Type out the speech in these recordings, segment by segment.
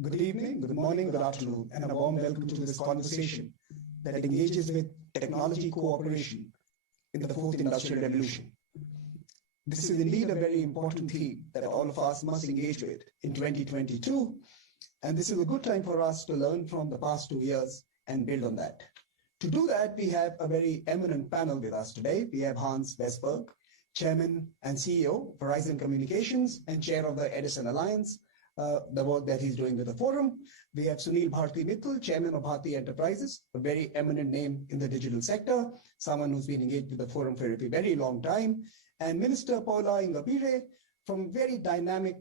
Good evening, good morning, good afternoon, and a warm welcome to this conversation that engages with technology cooperation in the fourth industrial revolution. This is indeed a very important theme that all of us must engage with in 2022, and this is a good time for us to learn from the past 2 years and build on that. To do that, we have a very eminent panel with us today. We have Hans Vestberg, Chairman and CEO, Verizon Communications, and Chair of the Edison Alliance, the work that he's doing with the forum. We have Sunil Bharti Mittal, Chairman of Bharti Enterprises, a very eminent name in the digital sector, someone who's been engaged with the forum for a very long time, and Minister Paula Ingabire from very dynamic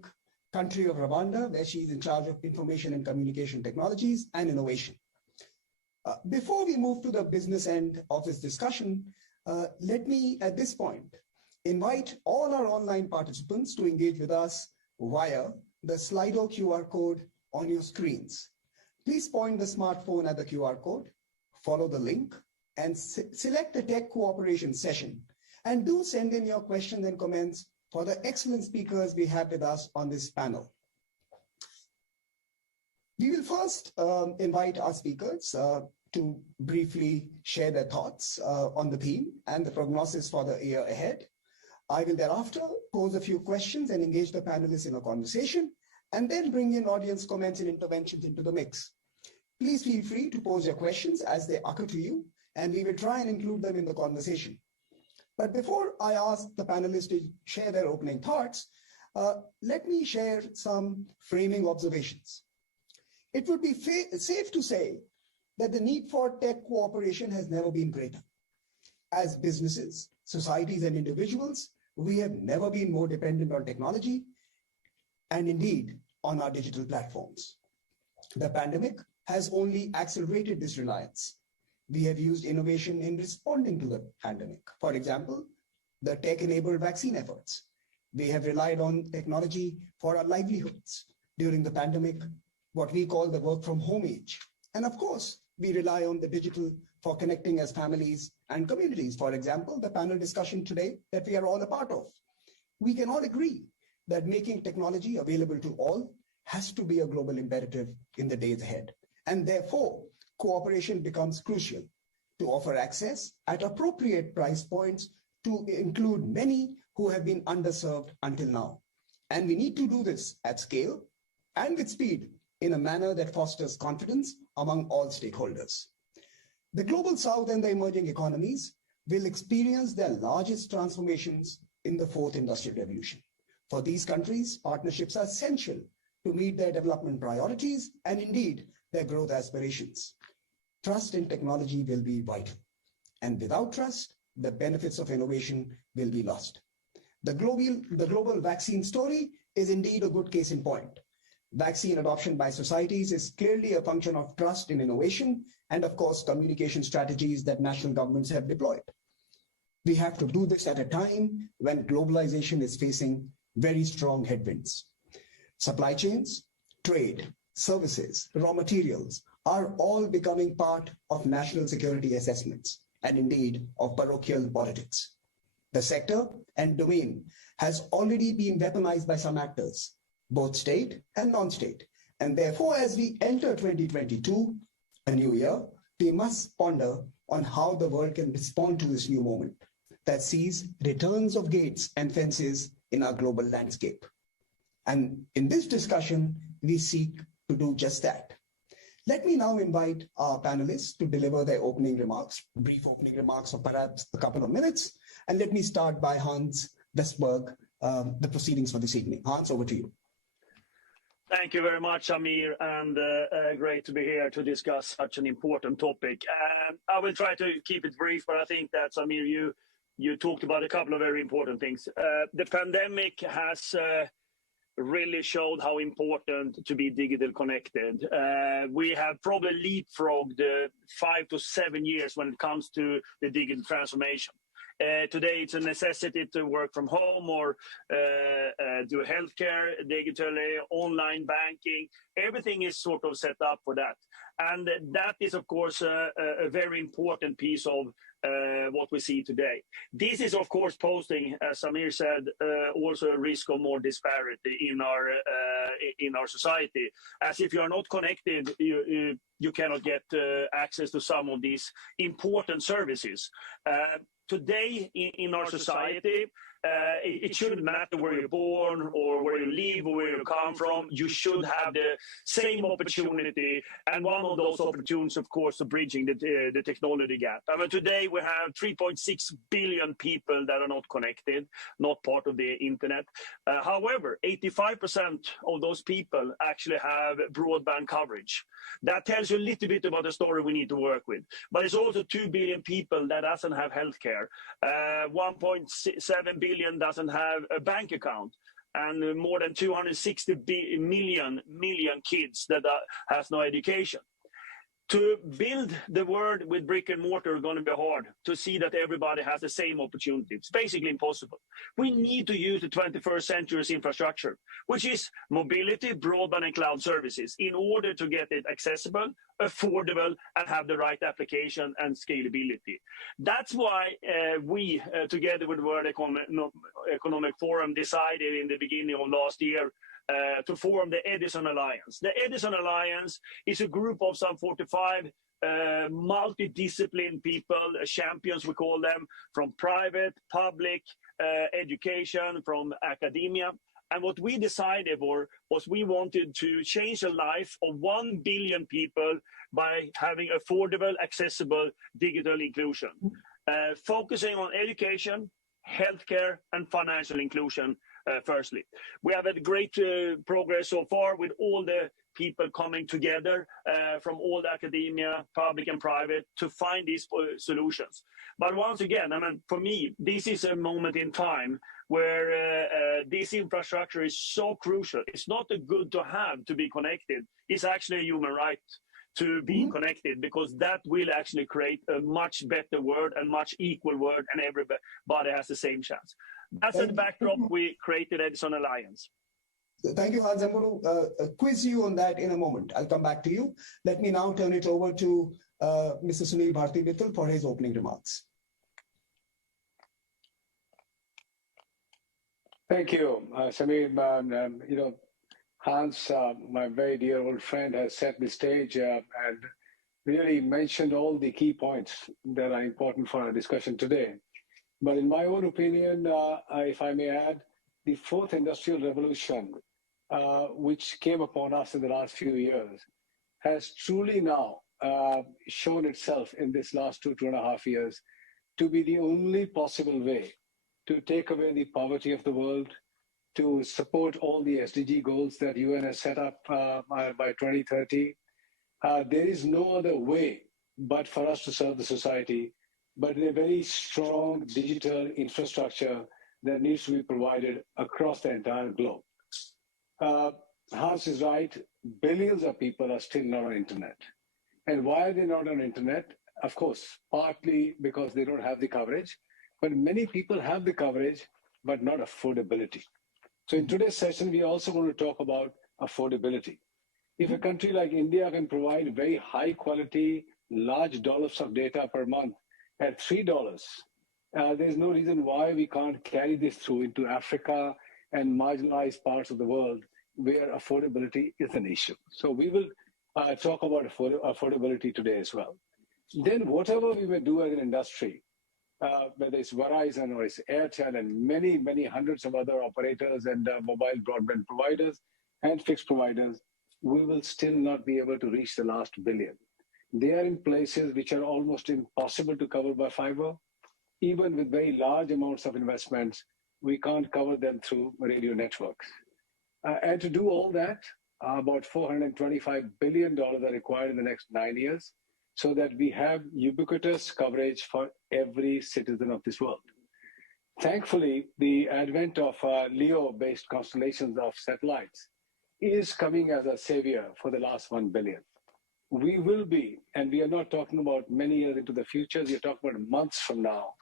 country of Rwanda, where she's in charge of information and communication technologies and innovation. Before we move to the business end of this discussion, let me at this point invite all our online participants to engage with us via the Slido QR code on your screens. Please point the smartphone at the QR code, follow the link, and select the tech cooperation session. And do send in your questions and comments for the excellent speakers we have with us on this panel. We will first invite our speakers to briefly share their thoughts on the theme and the prognosis for the year ahead. I will thereafter pose a few questions and engage the panelists in a conversation, and then bring in audience comments and interventions into the mix. Please feel free to pose your questions as they occur to you, and we will try and include them in the conversation. But before I ask the panelists to share their opening thoughts, let me share some framing observations. It would be safe to say that the need for tech cooperation has never been greater. As businesses, societies, and individuals, we have never been more dependent on technology and indeed on our digital platforms. The pandemic has only accelerated this reliance. We have used innovation in responding to the pandemic. For example, the tech-enabled vaccine efforts. We have relied on technology for our livelihoods during the pandemic, what we call the work from home age. And of course, we rely on the digital for connecting as families and communities. For example, the panel discussion today that we are all a part of. We can all agree that making technology available to all has to be a global imperative in the days ahead. And therefore, cooperation becomes crucial to offer access at appropriate price points to include many who have been underserved until now. And we need to do this at scale and with speed in a manner that fosters confidence among all stakeholders. The global south and the emerging economies will experience their largest transformations in the fourth industrial revolution. For these countries, partnerships are essential to meet their development priorities and indeed their growth aspirations. Trust in technology will be vital. And without trust, the benefits of innovation will be lost. The global vaccine story is indeed a good case in point. Vaccine adoption by societies is clearly a function of trust in innovation and, of course, communication strategies that national governments have deployed. We have to do this at a time when globalization is facing very strong headwinds. Supply chains, trade, services, raw materials are all becoming part of national security assessments and indeed of parochial politics. The sector and domain has already been weaponized by some actors, both state and non-state. And therefore, as we enter 2022, a new year, we must ponder on how the world can respond to this new moment that sees returns of gates and fences in our global landscape. And in this discussion, we seek to do just that. Let me now invite our panelists to deliver their opening remarks, brief opening remarks of perhaps a couple of minutes. And let me start by Hans Vestberg, the proceedings for this evening. Hans, over to you. Thank you very much, Amir, and great to be here to discuss such an important topic. I will try to keep it brief, but I think that, Amir, you talked about a couple of very important things. The pandemic has really showed how important to be digital connected. We have probably leapfrogged 5 to 7 years when it comes to the digital transformation. Today, it's a necessity to work from home or do healthcare digitally, online banking, Everything is sort of set up for that. And that is, of course, a very important piece of what we see today. This is, of course, posing, as Samir said, also a risk of more disparity in our society. As if you are not connected, you cannot get access to some of these important services. Today in our society, it shouldn't matter where you're born or where you live or where you come from. You should have the same opportunity. And one of those opportunities, of course, is bridging the technology gap. I mean, today we have 3.6 billion people that are not connected, not part of the internet. However, 85% of those people actually have broadband coverage. That tells you a little bit about the story we need to work with. But it's also 2 billion people that doesn't have healthcare. 1.7 billion doesn't have a bank account, and more than 260 million kids that has no education. To build the world with brick and mortar is going to be hard. To see that everybody has the same opportunity, it's basically impossible. We need to use the 21st century's infrastructure, which is mobility, broadband, and cloud services, in order to get it accessible, affordable, and have the right application and scalability. That's why we, together with the World Economic Forum, decided in the beginning of last year to form the Edison Alliance. The Edison Alliance is a group of some 45 multidisciplined people, champions we call them, from private, public, education, from academia. And what we decided was we wanted to change the life of 1 billion people by having affordable, accessible digital inclusion, focusing on education, healthcare, and financial inclusion. Firstly, we have had great progress so far with all the people coming together from all the academia, public and private, to find these solutions. But once again, I mean, for me, this is a moment in time where this infrastructure is so crucial. It's not a good to have to be connected. It's actually a human right to be connected, because that will actually create a much better world and much equal world, and everybody has the same chance. That's the backdrop we created Edison Alliance. Thank you, Hans. I'm going to quiz you on that in a moment. I'll come back to you. Let me now turn it over to Mr. Sunil Bharti-Mittal for his opening remarks. Thank you, Samir. Hans, my very dear old friend, has set the stage and really mentioned all the key points that are important for our discussion today. But in my own opinion, if I may add, the fourth industrial revolution, which came upon us in the last few years, has truly now shown itself in this last 2.5 years to be the only possible way to take away the poverty of the world, to support all the SDG goals that UN has set up by 2030. There is no other way but for us to serve the society, but in a very strong digital infrastructure that needs to be provided across the entire globe. Hans is right, billions of people are still not on internet. And why are they not on internet? Of course, partly because they don't have the coverage, but many people have the coverage, but not affordability. So in today's session, we also want to talk about affordability. If a country like India can provide very high quality, large dollops of data per month at $3, there's no reason why we can't carry this through into Africa and marginalized parts of the world where affordability is an issue. So we will talk about affordability today as well. Then whatever we may do as an industry, whether it's Verizon or it's Airtel and many, many hundreds of other operators and mobile broadband providers and fixed providers, we will still not be able to reach the last billion. They are in places which are almost impossible to cover by fiber. Even with very large amounts of investments, we can't cover them through radio networks. And to do all that, about $425 billion are required in the next 9 years, so that we have ubiquitous coverage for every citizen of this world. Thankfully, the advent of LEO-based constellations of satellites is coming as a savior for the last 1 billion. We will be, and we are not talking about many years into the future, we are talking about months from now,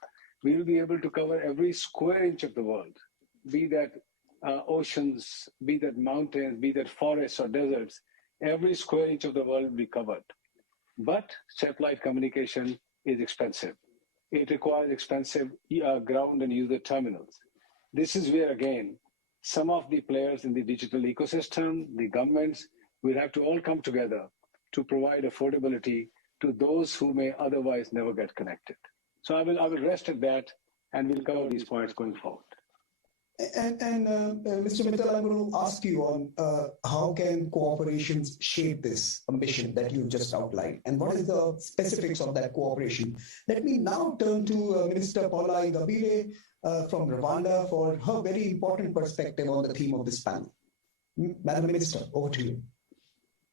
we will be able to cover every square inch of the world, be that oceans, be that mountains, be that forests or deserts, every square inch of the world will be covered. But satellite communication is expensive. It requires expensive ground and user terminals. This is where, again, some of the players in the digital ecosystem, the governments, will have to all come together to provide affordability to those who may otherwise never get connected. So I will rest at that, and we'll cover these points going forward. And Mr. Mittal, I'm going to ask you on how can corporations shape this ambition that you just outlined, and what is the specifics of that cooperation? Let me now turn to Minister Paula Ingabire from Rwanda for her very important perspective on the theme of this panel. Madam Minister, over to you.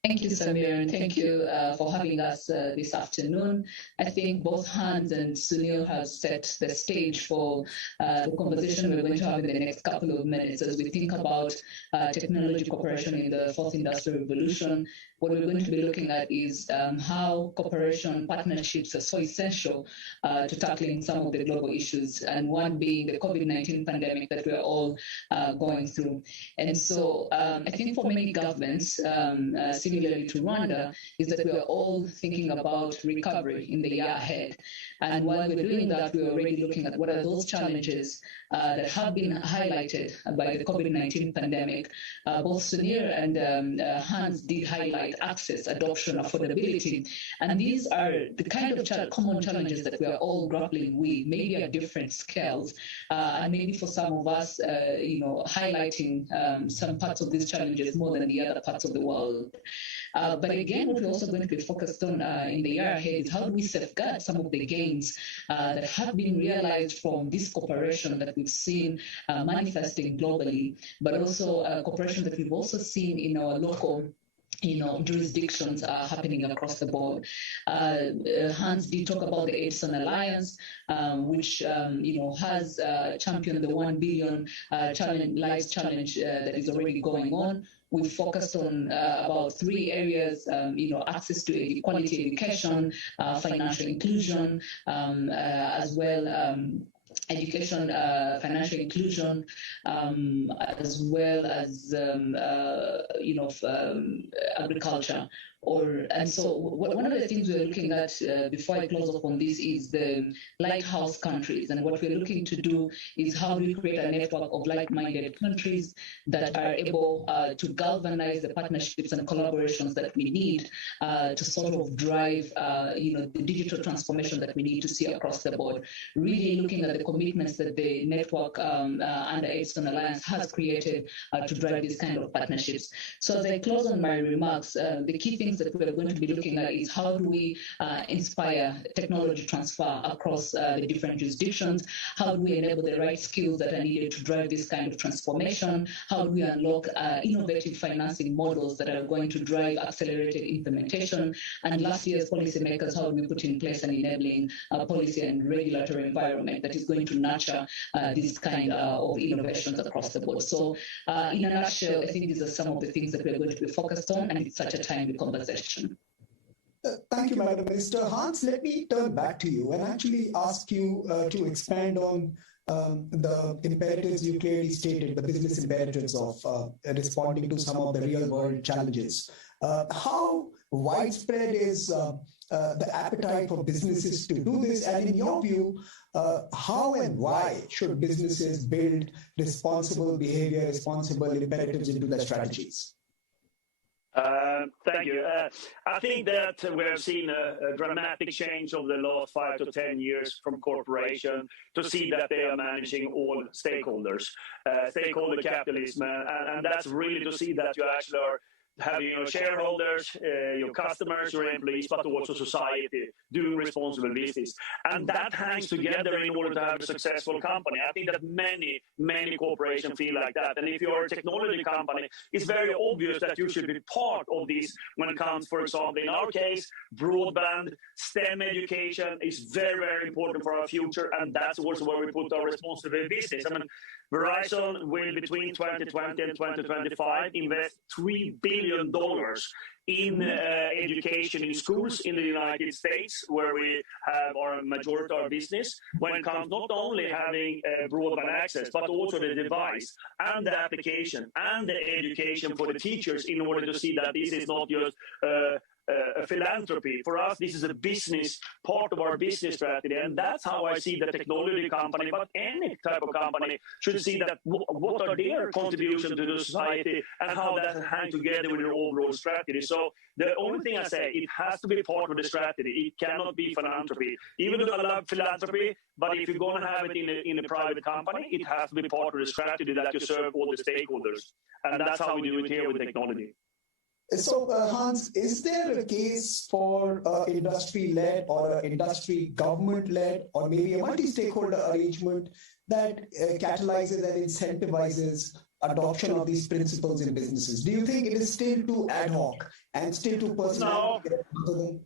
Thank you, Samir, and thank you for having us this afternoon. I think both Hans and Sunil have set the stage for the conversation we're going to have in the next couple of minutes as we think about technology cooperation in the fourth industrial revolution. What we're going to be looking at is how cooperation partnerships are so essential to tackling some of the global issues, and one being the COVID-19 pandemic that we're all going through. And so I think for many governments, similarly to Rwanda, is that we are all thinking about recovery in the year ahead. And while we're doing that, we're already looking at what are those challenges that have been highlighted by the COVID-19 pandemic. Both Sunir and Hans did highlight access, adoption, affordability. And these are the kind of common challenges that we are all grappling with, maybe at different scales. And maybe for some of us, highlighting some parts of these challenges more than the other parts of the world. But again, what we're also going to be focused on in the year ahead is how do we safeguard some of the gains that have been realized from this cooperation that we've seen manifesting globally, but also cooperation that we've also seen in our local jurisdictions happening across the board. Hans did talk about the Edison Alliance, which has championed the 1 billion lives challenge that is already going on. We focused on about 3 areas, access to quality education, financial inclusion, as well education, financial inclusion, as well as agriculture. And so one of the things we're looking at before I close up on this is the lighthouse countries. And what we're looking to do is how do we create a network of like-minded countries that are able to galvanize the partnerships and collaborations that we need to sort of drive the digital transformation that we need to see across the board. Really looking at the commitments that the network and the Edison Alliance has created to drive these kind of partnerships. So as I close on my remarks, the key things that we're going to be looking at is how do we inspire technology transfer across the different jurisdictions? How do we enable the right skills that are needed to drive this kind of transformation? How do we unlock innovative financing models that are going to drive accelerated implementation? And lastly, as policymakers, how do we put in place an enabling policy and regulatory environment that is going to nurture this kind of innovations across the board? So in a nutshell, I think these are some of the things that we're going to be focused on, and it's such a timely conversation. Thank you, Madam Minister. Hans, let me turn back to you and actually ask you to expand on the imperatives you clearly stated, the business imperatives of responding to some of the real-world challenges. How widespread is the appetite for businesses to do this? And in your view, how and why should businesses build responsible behavior, responsible imperatives into their strategies? Thank you. I think that we have seen a dramatic change over the last 5 to 10 years from corporation to see that they are managing all stakeholders, stakeholder capitalism, and that's really to see that you actually are having your shareholders, your customers, your employees, but also society doing responsible business. And that hangs together in order to have a successful company. I think that many corporations feel like that. And if you're a technology company, it's very obvious that you should be part of this when it comes, for example, in our case, broadband, STEM education is very, very important for our future. And that's also where we put our responsible business. I mean, Verizon will, between 2020 and 2025, invest $3 billion billion in education in schools in the United States, where we have our majority of our business, when it comes not only having broadband access, but also the device and the application and the education for the teachers, in order to see that this is not just a philanthropy. For us, this is a business, part of our business strategy, and that's how I see the technology company, but any type of company should see that what are their contribution to the society and how that hangs together with their overall strategy. So the only thing I say, it has to be part of the strategy. It cannot be philanthropy. Even though I love philanthropy, but if you're going to have it in a private company, it has to be part of the strategy that you serve all the stakeholders. And that's how we do it here with technology. So, Hans, is there a case for industry-led or industry government-led or maybe a multi-stakeholder arrangement that catalyzes and incentivizes adoption of these principles in businesses? Do you think it is still too ad hoc and still too personal? No.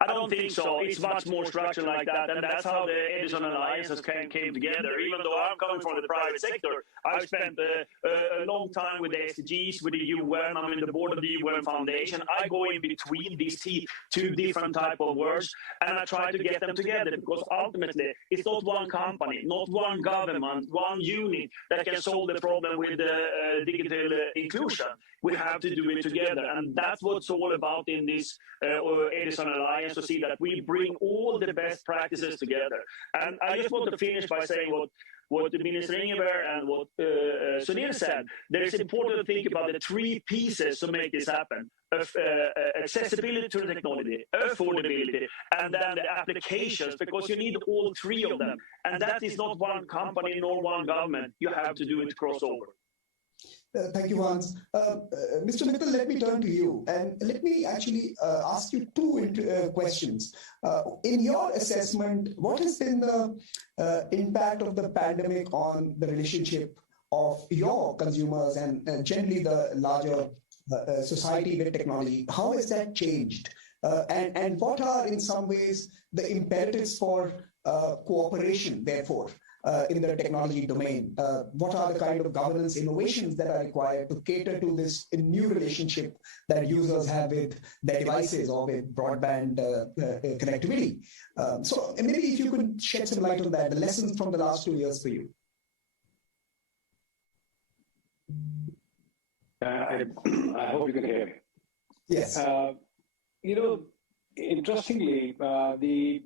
I don't think so. It's much more structured like that, and that's how the Edison Alliances came together. Even though I'm coming from the private sector, I've spent a long time with the SDGs, with the UN. I'm in the board of the UN Foundation. I go in between these two different type of words, and I try to get them together, because ultimately it's not one company, not one government, one unit that can solve the problem with digital inclusion. We have to do it together, and that's what it's all about in this Edison Alliance, to see that we bring all the best practices together. And I just want to finish by saying what the Minister Ingeberg and what Sunil said. It's important to think about the three pieces to make this happen: accessibility to the technology, affordability, and then the applications, because you need all three of them. And that is not one company nor one government. You have to do it crossover. Thank you, Hans. Mr. Mittal, let me turn to you, and let me actually ask you two questions. In your assessment, what has been the impact of the pandemic on the relationship of your consumers and generally the larger society with technology? How has that changed? And what are, in some ways, the imperatives for cooperation, therefore, in the technology domain? What are the kind of governance innovations that are required to cater to this new relationship that users have with their devices or with broadband connectivity? So maybe if you could shed some light on that, the lessons from the last 2 years for you. I hope you can hear me. Yes. Interestingly, the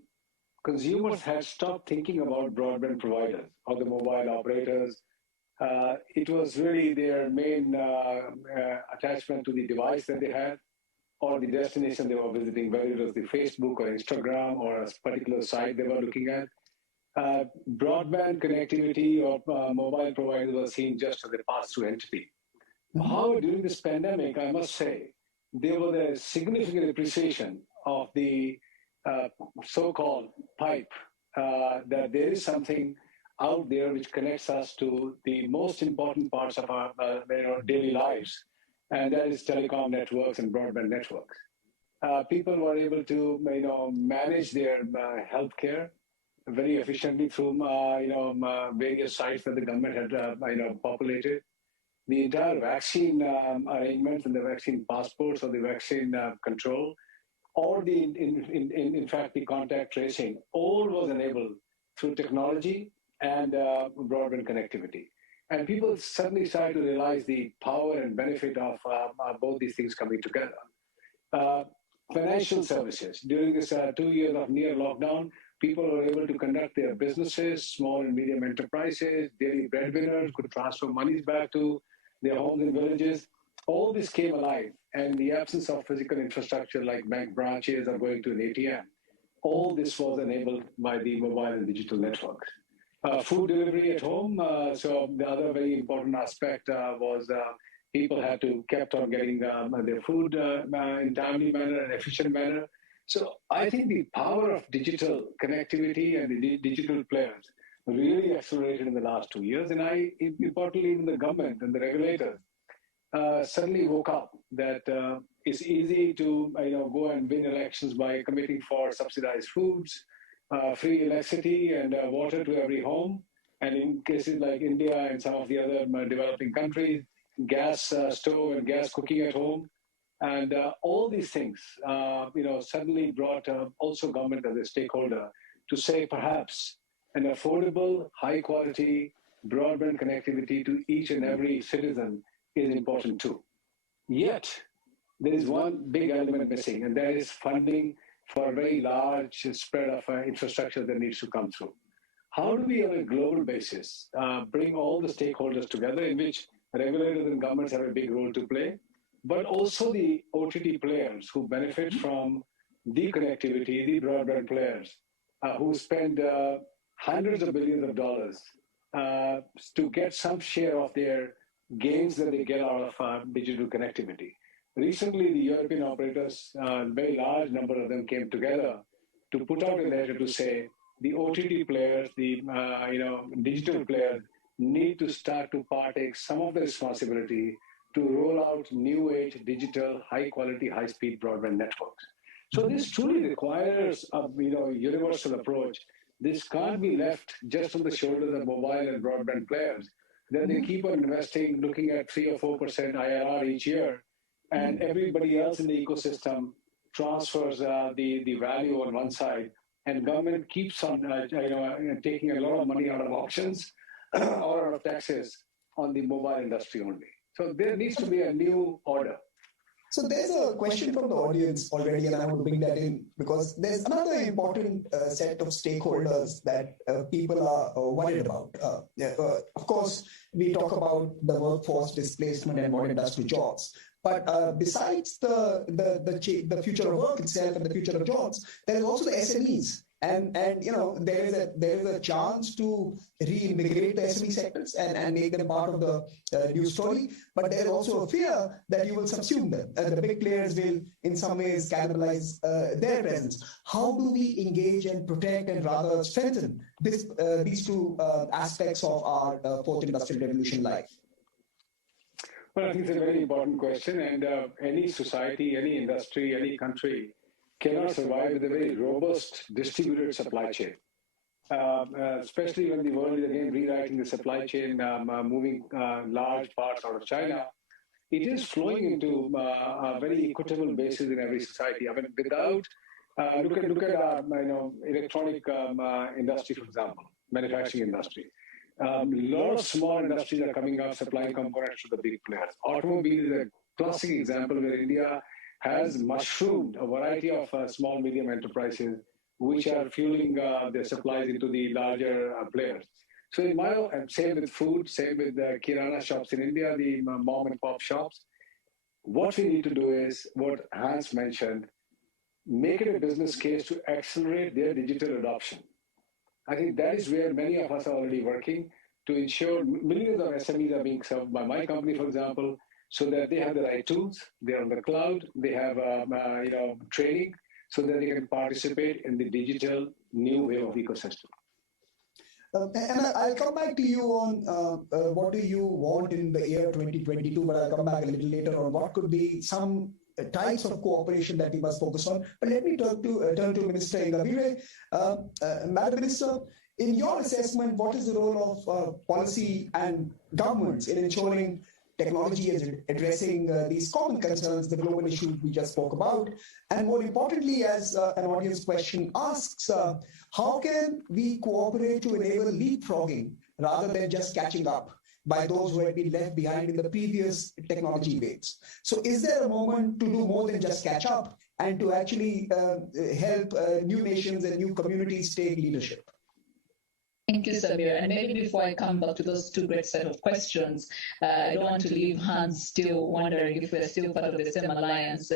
consumers had stopped thinking about broadband providers or the mobile operators. It was really their main attachment to the device that they had or the destination they were visiting, whether it was the Facebook or Instagram or a particular site they were looking at. Broadband connectivity or mobile providers were seen just as a pass-through entity. However, during this pandemic, I must say, there was a significant appreciation of the so-called pipe, that there is something out there which connects us to the most important parts of our daily lives, and that is telecom networks and broadband networks. People were able to manage their healthcare very efficiently through various sites that the government had populated. The entire vaccine arrangements and the vaccine passports or the vaccine control, or in fact the contact tracing, all was enabled through technology and broadband connectivity. And people suddenly started to realize the power and benefit of both these things coming together. Financial services. During this 2 years of near lockdown, people were able to conduct their businesses, small and medium enterprises, daily breadwinners could transfer monies back to their homes and villages. All this came alive, and the absence of physical infrastructure like bank branches or going to an ATM, all this was enabled by the mobile and digital networks. Food delivery at home. So the other very important aspect was people had to kept on getting their food in timely manner and efficient manner. So I think the power of digital connectivity and the digital players really accelerated in the last 2 years. And importantly, even the government and the regulators suddenly woke up that it's easy to go and win elections by committing for subsidized foods, free electricity and water to every home. And in cases like India and some of the other developing countries, gas stove and gas cooking at home. And all these things, suddenly brought also government as a stakeholder to say perhaps an affordable, high-quality broadband connectivity to each and every citizen is important too. Yet, there is one big element missing, and that is funding for a very large spread of infrastructure that needs to come through. How do we, on a global basis, bring all the stakeholders together, in which regulators and governments have a big role to play, but also the OTT players who benefit from the connectivity, the broadband players, who spend hundreds of billions of dollars to get some share of their gains that they get out of digital connectivity. Recently, the European operators, a very large number of them came together to put out a letter to say the OTT players, the digital players need to start to partake some of the responsibility to roll out new age digital, high quality, high speed broadband networks. So this truly requires a universal approach. This can't be left just on the shoulders of mobile and broadband players. Then they keep on investing, looking at 3 or 4% IRR each year, and everybody else in the ecosystem transfers the value on one side, and government keeps on taking a lot of money out of auctions or out of taxes on the mobile industry only. So there needs to be a new order. So there's a question from the audience already, and I want to bring that in because there's another important set of stakeholders that people are worried about. Of course, we talk about the workforce displacement and what it does to jobs. But besides the future of work itself and the future of jobs, there is also the SMEs. And there is a chance to reinvigorate the SME sectors and make them part of the news story. But there is also a fear that you will subsume them. The big players will, in some ways, cannibalize their presence. How do we engage and protect and rather strengthen these two aspects of our fourth industrial revolution life? Well, I think it's a very important question. And any society, any industry, any country cannot survive with a very robust distributed supply chain, especially when the world is again rewriting the supply chain, moving large parts out of China. It is flowing into a very equitable basis in every society. I mean, without look at electronic industry, for example, manufacturing industry. A lot of small industries are coming up supplying components to the big players. Automobile is a classic example where India has mushroomed a variety of small, medium enterprises which are fueling their supplies into the larger players. So in my same with food, same with the kirana shops in India, the mom and pop shops. What we need to do is what Hans mentioned, make it a business case to accelerate their digital adoption. I think that is where many of us are already working to ensure millions of SMEs are being served by my company, for example, so that they have the right tools, they're on the cloud, they have training, so that they can participate in the digital new wave of ecosystem. And I'll come back to you on what do you want in the year 2022, but I'll come back a little later on what could be some types of cooperation that we must focus on. But let me turn to Minister Ingabire. Madam Minister, in your assessment, what is the role of policy and governments in ensuring technology is addressing these common concerns, the global issues we just spoke about? And more importantly, as an audience question asks, how can we cooperate to enable leapfrogging rather than just catching up by those who had been left behind in the previous technology waves? So is there a moment to do more than just catch up and to actually help new nations and new communities take leadership? Thank you, Samir. And maybe before I come back to those two great set of questions, I don't want to leave Hans still wondering if we're still part of the same alliance.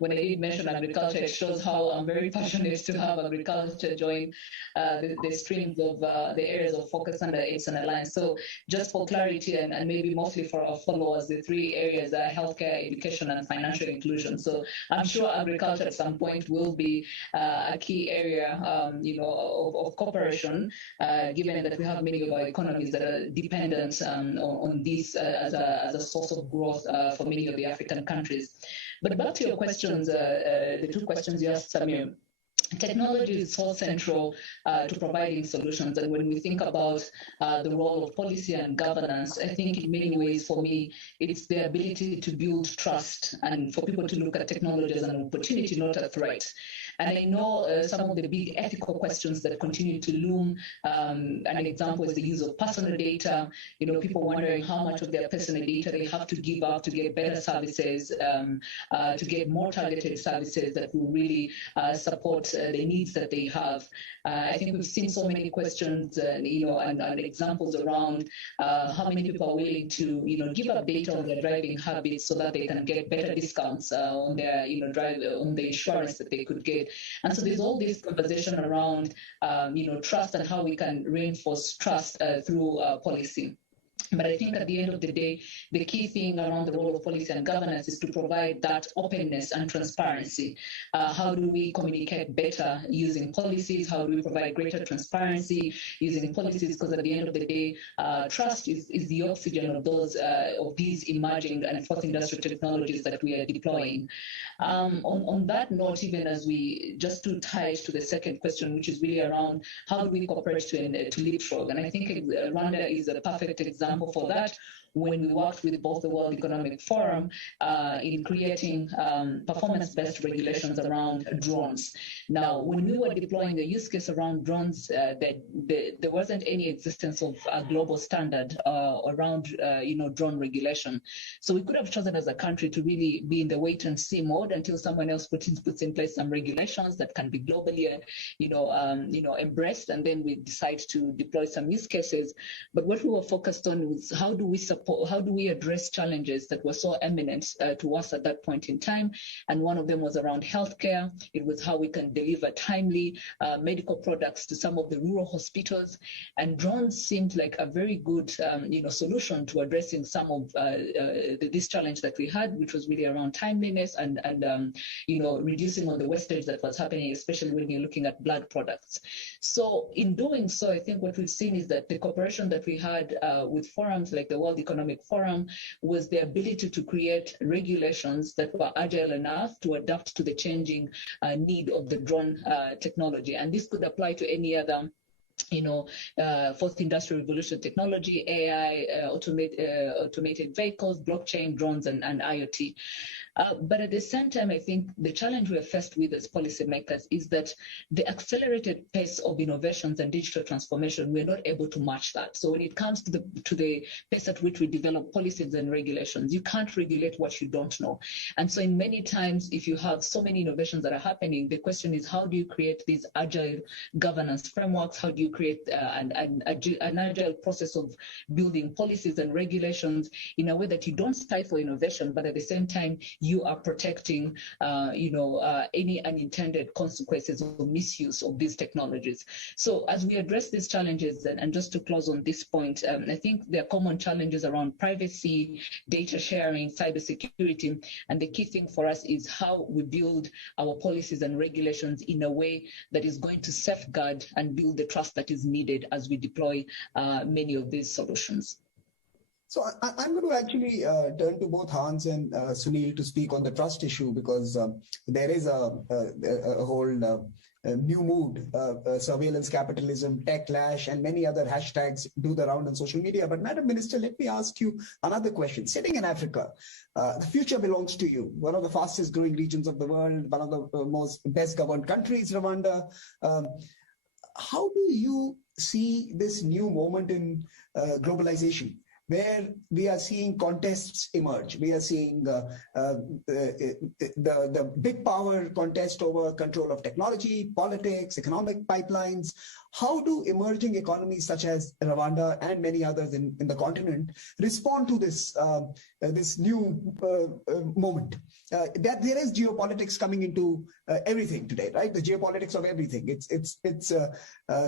When I did mention agriculture, it shows how I'm very passionate to have agriculture join the streams of the areas of focus under it's an alliance. So just for clarity and maybe mostly for our followers, the three areas are healthcare, education, and financial inclusion. So I'm sure agriculture at some point will be a key area of cooperation. Given that we have many of our economies that are dependent on this as a source of growth for many of the African countries. But back to your questions, the two questions you asked, Samir. technology is so central to providing solutions. And when we think about the role of policy and governance, I think in many ways, for me, it's the ability to build trust and for people to look at technology as an opportunity, not a threat. And I know some of the big ethical questions that continue to loom. An example is the use of personal data. You know, people wondering how much of their personal data they have to give up to get better services, to get more targeted services that will really support the needs that they have. I think we've seen so many questions, you know, and examples around how many people are willing to, you know, give up data on their driving habits so that they can get better discounts on their, you know, on the insurance that they could get. And so there's all this conversation around, you know, trust and how we can reinforce trust through policy. But I think at the end of the day, the key thing around the role of policy and governance is to provide that openness and transparency. How do we communicate better using policies? How do we provide greater transparency using policies? Because at the end of the day, trust is the oxygen of these emerging and fourth industrial technologies that we are deploying. On that note, even as we just to tie to the second question, which is really around how do we cooperate to leapfrog? And I think Rwanda is a perfect example for that, when we worked with both the World Economic Forum in creating performance-based regulations around drones. Now, when we were deploying a use case around drones, there wasn't any existence of a global standard around you know, drone regulation. So we could have chosen as a country to really be in the wait-and-see mode until someone else puts in place some regulations that can be globally you know, embraced, and then we decide to deploy some use cases. But what we were focused on was how do we address challenges that were so eminent to us at that point in time? And one of them was around healthcare. It was how we can deliver timely medical products to some of the rural hospitals. And drones seemed like a very good you know, solution to addressing some of this challenge that we had, which was really around timeliness and you know, reducing on the wastage that was happening, especially when you're looking at blood products. So in doing so, I think what we've seen is that the cooperation that we had with forums like the World Economic Forum was the ability to create regulations that were agile enough to adapt to the changing need of the drone technology. And this could apply to any other you know, fourth industrial revolution technology, AI, automated vehicles, blockchain, drones, and IoT. But at the same time, I think the challenge we're faced with as policymakers is that the accelerated pace of innovations and digital transformation, we're not able to match that. So when it comes to the pace at which we develop policies and regulations, you can't regulate what you don't know. And so in many times, if you have so many innovations that are happening, the question is, how do you create these agile governance frameworks? How do you create an agile process of building policies and regulations in a way that you don't stifle innovation, but at the same time, you are protecting, you know, any unintended consequences or misuse of these technologies. So as we address these challenges, and just to close on this point, I think there are common challenges around privacy, data sharing, cybersecurity, and the key thing for us is how we build our policies and regulations in a way that is going to safeguard and build the trust that is needed as we deploy many of these solutions. So I'm going to actually turn to both Hans and Sunil to speak on the trust issue, because there is a whole new mood, surveillance capitalism, techlash, and many other hashtags do the round on social media. But Madam Minister, let me ask you another question. Sitting in Africa, the future belongs to you. One of the fastest growing regions of the world, one of the most best governed countries, Rwanda. How do you see this new moment in globalization, where we are seeing contests emerge? We are seeing the big power contest over control of technology, politics, economic pipelines. How do emerging economies such as Rwanda and many others in the continent respond to this this new moment? That there is geopolitics coming into everything today, right? The geopolitics of everything. It's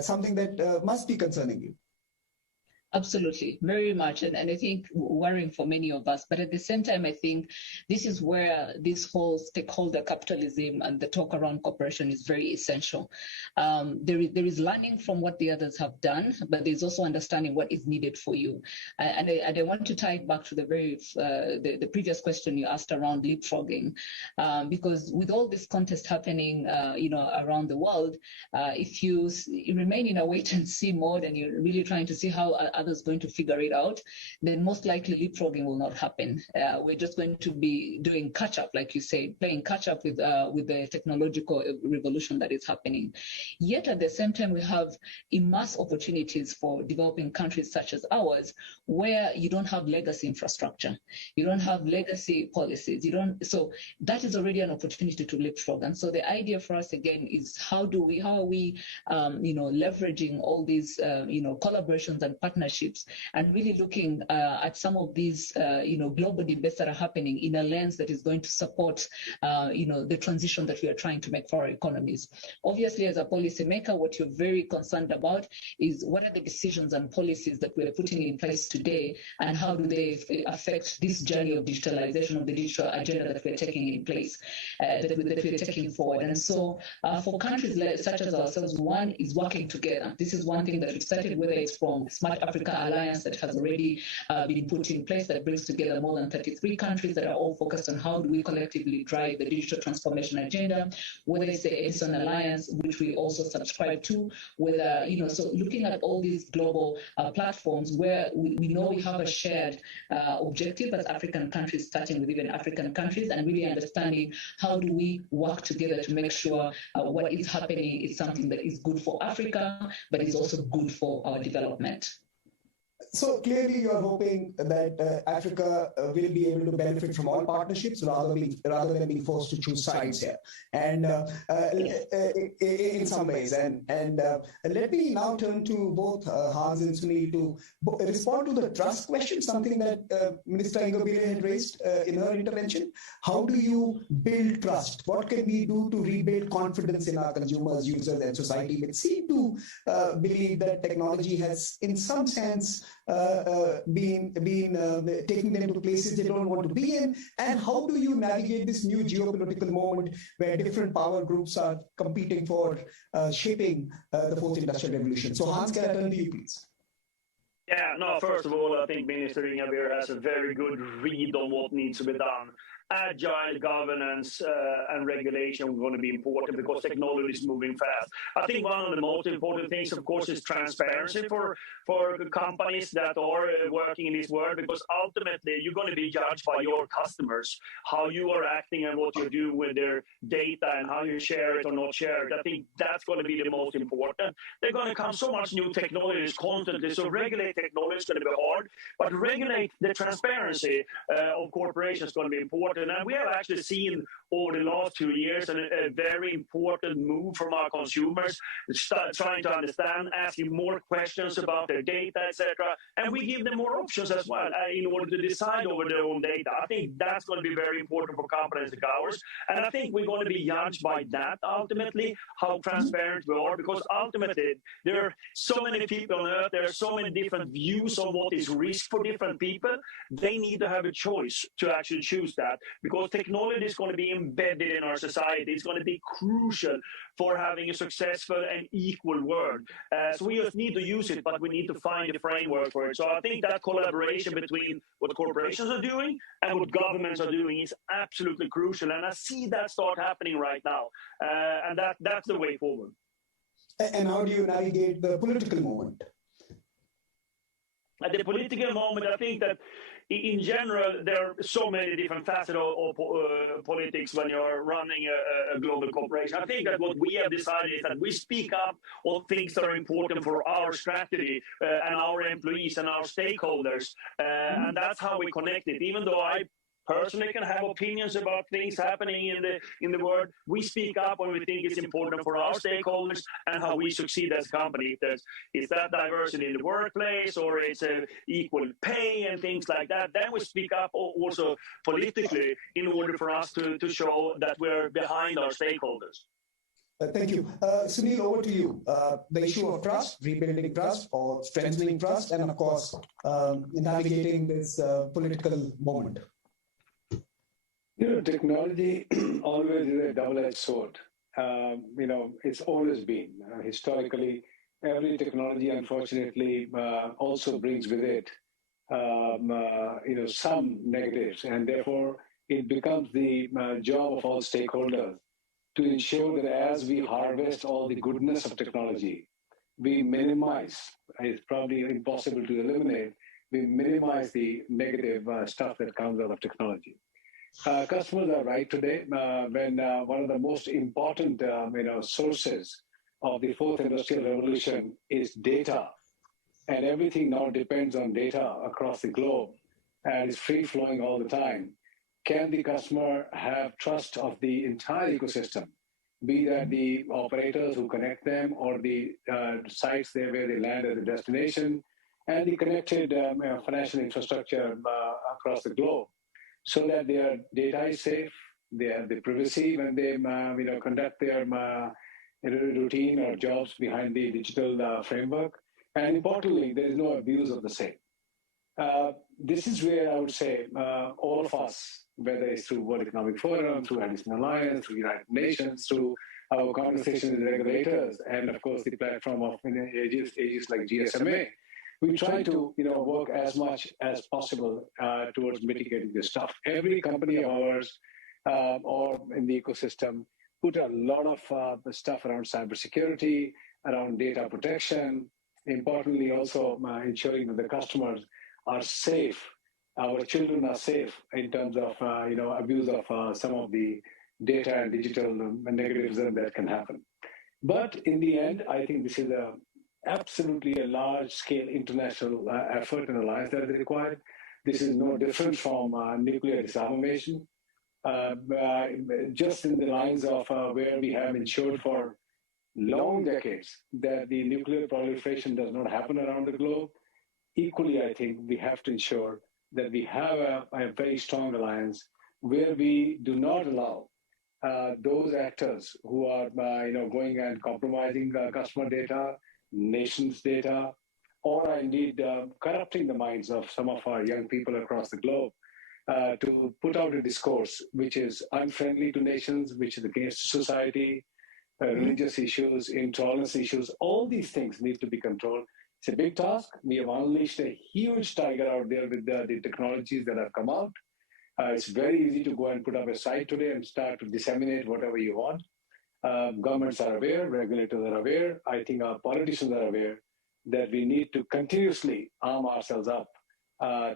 something that must be concerning you. Absolutely, very much. And I think worrying for many of us. But at the same time, I think this is where this whole stakeholder capitalism and the talk around cooperation is very essential. There is learning from what the others have done, but there's also understanding what is needed for you. And I want to tie it back to the previous question you asked around leapfrogging, because with all this contest happening, around the world, if you remain in a wait and see mode and you're really trying to see how others going to figure it out, then most likely leapfrogging will not happen. We're just going to be doing catch up, like you say, playing catch up with the technological revolution that is happening. Yet at the same time, we have immense opportunities for developing countries such as ours, where you don't have legacy infrastructure, you don't have legacy policies, so that is already an opportunity to leapfrog. And so the idea for us again is how are we leveraging all these collaborations and partnerships, and really looking at some of these global debates that are happening in a lens that is going to support the transition that we are trying to make for our economies. Obviously, as a policymaker, what you're very concerned about is what are the decisions and policies that we're putting in place today, and how do they affect this journey of digitalization, of the digital agenda that we're taking in place, that we're taking forward. And so for countries such as ourselves, one is working together. This is one thing that we've started, whether it's from Smart Africa Alliance that has already been put in place, that brings together more than 33 countries that are all focused on how do we collectively drive the digital transformation agenda, whether it's the Edison Alliance, which we also subscribe to, whether, so looking at all these global platforms where we know we have a shared objective as African countries, starting with even African countries, and really understanding how do we work together to make sure what is happening is something that is good for Africa, but is also good for our development. So clearly, you're hoping that Africa will be able to benefit from all partnerships rather than being forced to choose sides here, and in some ways. And let me now turn to both Hans and Sunil to respond to the trust question, something that Minister Ingabire had raised in her intervention. How do you build trust? What can we do to rebuild confidence in our consumers, users, and society, which seem to believe that technology has, in some sense, been taking them to places they don't want to be in? And how do you navigate this new geopolitical moment where different power groups are competing for shaping the fourth industrial revolution? So Hans, can I turn to you, please? Yeah, no, first of all, I think Minister Ingabire has a very good read on what needs to be done. Agile governance and regulation are going to be important because technology is moving fast. I think one of the most important things, of course, is transparency for companies that are working in this world, because ultimately you're going to be judged by your customers, how you are acting and what you do with their data and how you share it or not share it. I think that's going to be the most important. There's going to come so much new technologies constantly, so regulate technology is going to be hard, but regulate the transparency of corporations is going to be important. And we have actually seen over the last 2 years a very important move from our consumers, trying to understand, asking more questions about their data, etc. And we give them more options as well in order to decide over their own data. I think that's going to be very important for companies like ours. And I think we're going to be judged by that ultimately, how transparent we are, because ultimately there are so many people on earth, there are so many different views on what is risk for different people. They need to have a choice to actually choose that, because technology is going to be embedded in our society. It's going to be crucial for having a successful and equal world. So we just need to use it, but we need to find a framework for it. So I think that collaboration between what corporations are doing and what governments are doing is absolutely crucial. And I see that start happening right now. And that's the way forward. And how do you navigate the political moment? At the political moment, I think that in general, there are so many different facets of politics when you're running a global corporation. I think that what we have decided is that we speak up on things that are important for our strategy and our employees and our stakeholders. And that's how we connect it. Even though I personally can have opinions about things happening in the world, we speak up when we think it's important for our stakeholders and how we succeed as a company. Is that diversity in the workplace, or it's equal pay and things like that? Then we speak up also politically in order for us to show that we're behind our stakeholders. Thank you. Sunil, over to you. The issue of trust, rebuilding trust or strengthening trust, and of course, navigating this political moment. Technology always is a double-edged sword. It's always been. Historically, every technology, unfortunately, also brings with it, some negatives, and therefore it becomes the job of all stakeholders to ensure that as we harvest all the goodness of technology, we minimize, it's probably impossible to eliminate, we minimize the negative stuff that comes out of technology. Customers are right today when one of the most important sources of the fourth industrial revolution is data. And everything now depends on data across the globe and is free flowing all the time. Can the customer have trust of the entire ecosystem, be that the operators who connect them or the sites there where they land at the destination and the connected financial infrastructure across the globe, so that their data is safe, they have the privacy when they conduct their routine or jobs behind the digital framework, and importantly, there is no abuse of the same. This is where I would say all of us, whether it's through World Economic Forum, through Anderson Alliance, through United Nations, through our conversations with regulators, and of course the platform of ages like GSMA, we try to work as much as possible towards mitigating this stuff. Every company of ours or in the ecosystem put a lot of stuff around cybersecurity, around data protection, importantly also ensuring that the customers are safe, our children are safe in terms of abuse of some of the data and digital negativism that can happen. But in the end, I think this is absolutely a large-scale international effort and alliance that is required. This is no different from nuclear disarmament, just in the lines of where we have ensured for long decades that the nuclear proliferation does not happen around the globe. Equally, I think we have to ensure that we have a very strong alliance where we do not allow those actors who are going and compromising customer data, nations' data, or are indeed corrupting the minds of some of our young people across the globe to put out a discourse which is unfriendly to nations, which is against society, religious issues, intolerance issues. All these things need to be controlled. It's a big task. We have unleashed a huge tiger out there with the technologies that have come out. It's very easy to go and put up a site today and start to disseminate whatever you want. Governments are aware, regulators are aware. I think our politicians are aware that we need to continuously arm ourselves up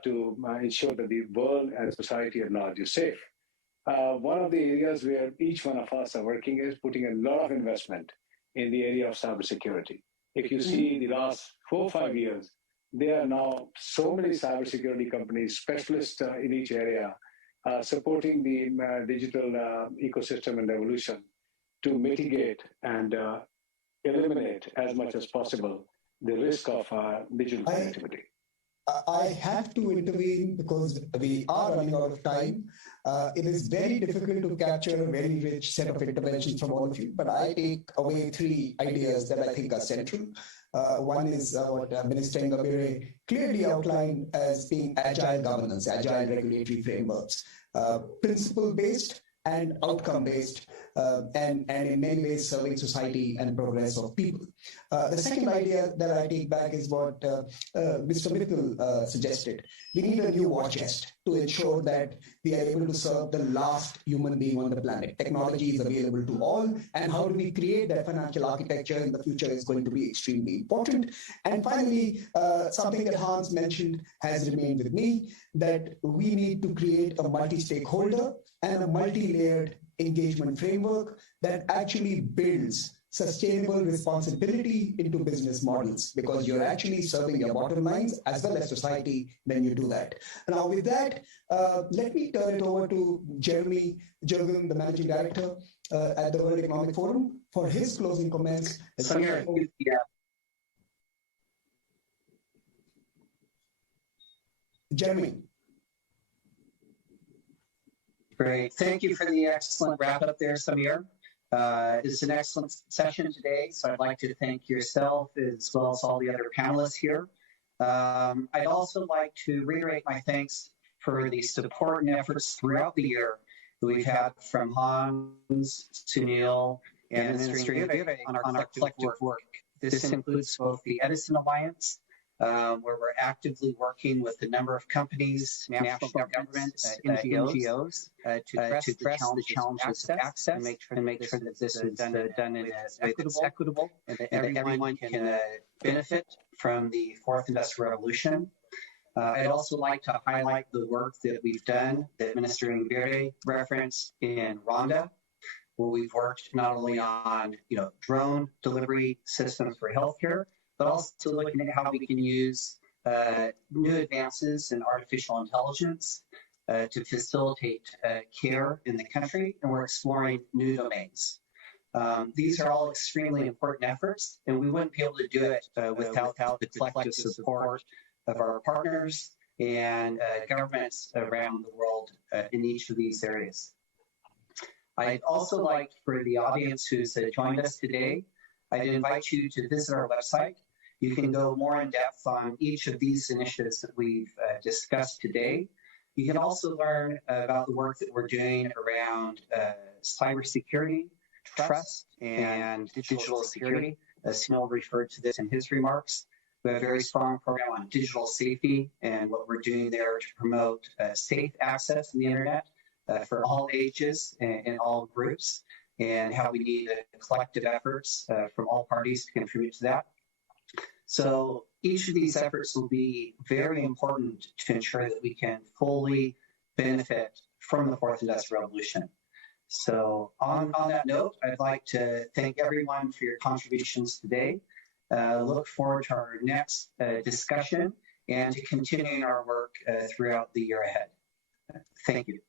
to ensure that the world and society at large is safe. One of the areas where each one of us are working is putting a lot of investment in the area of cybersecurity. If you see the last 4 or 5 years, there are now so many cybersecurity companies, specialists in each area, supporting the digital ecosystem and evolution to mitigate and eliminate as much as possible the risk of digital connectivity. I have to intervene because we are running out of time. It is very difficult to capture a very rich set of interventions from all of you, but I take away 3 ideas that I think are central. One is what Minister Ngabire clearly outlined as being agile governance, agile regulatory frameworks, principle-based and outcome-based, and in many ways serving society and progress of people. The second idea that I take back is what Mr. Mittal suggested. We need a new war chest to ensure that we are able to serve the last human being on the planet. Technology is available to all, and how do we create that financial architecture in the future is going to be extremely important. And finally, something that Hans mentioned has remained with me, that we need to create a multi-stakeholder and a multi-layered engagement framework that actually builds sustainable responsibility into business models, because you're actually serving your bottom lines as well as society when you do that. Now with that, let me turn it over to Jeremy Jurgen, the Managing Director at the World Economic Forum, for his closing comments. Jeremy. Great. Thank you for the excellent wrap up there, Samir. It's an excellent session today, so I'd like to thank yourself as well as all the other panelists here. I'd also like to reiterate my thanks for the support and efforts throughout the year that we've had from Hans, Sunil, and Ministry on our collective work. This includes both the Edison Alliance, where we're actively working with a number of companies, national governments, NGOs, to address the challenges of access and make sure that this is done in a way that's equitable and that everyone can benefit from the fourth industrial revolution. I'd also like to highlight the work that we've done that Minister Ngubire referenced in Rwanda, where we've worked not only on drone delivery systems for healthcare, but also looking at how we can use new advances in artificial intelligence to facilitate care in the country, and we're exploring new domains. These are all extremely important efforts, and we wouldn't be able to do it without the collective support of our partners and governments around the world in each of these areas. I'd also like for the audience who's joined us today, I'd invite you to visit our website. You can go more in depth on each of these initiatives that we've discussed today. You can also learn about the work that we're doing around cybersecurity, trust, and digital security. Sunil referred to this in his remarks. We have a very strong program on digital safety and what we're doing there to promote safe access to the internet for all ages and all groups, and how we need collective efforts from all parties to contribute to that. So each of these efforts will be very important to ensure that we can fully benefit from the fourth industrial revolution. So on that note, I'd like to thank everyone for your contributions today. Look forward to our next discussion and to continuing our work throughout the year ahead. Thank you.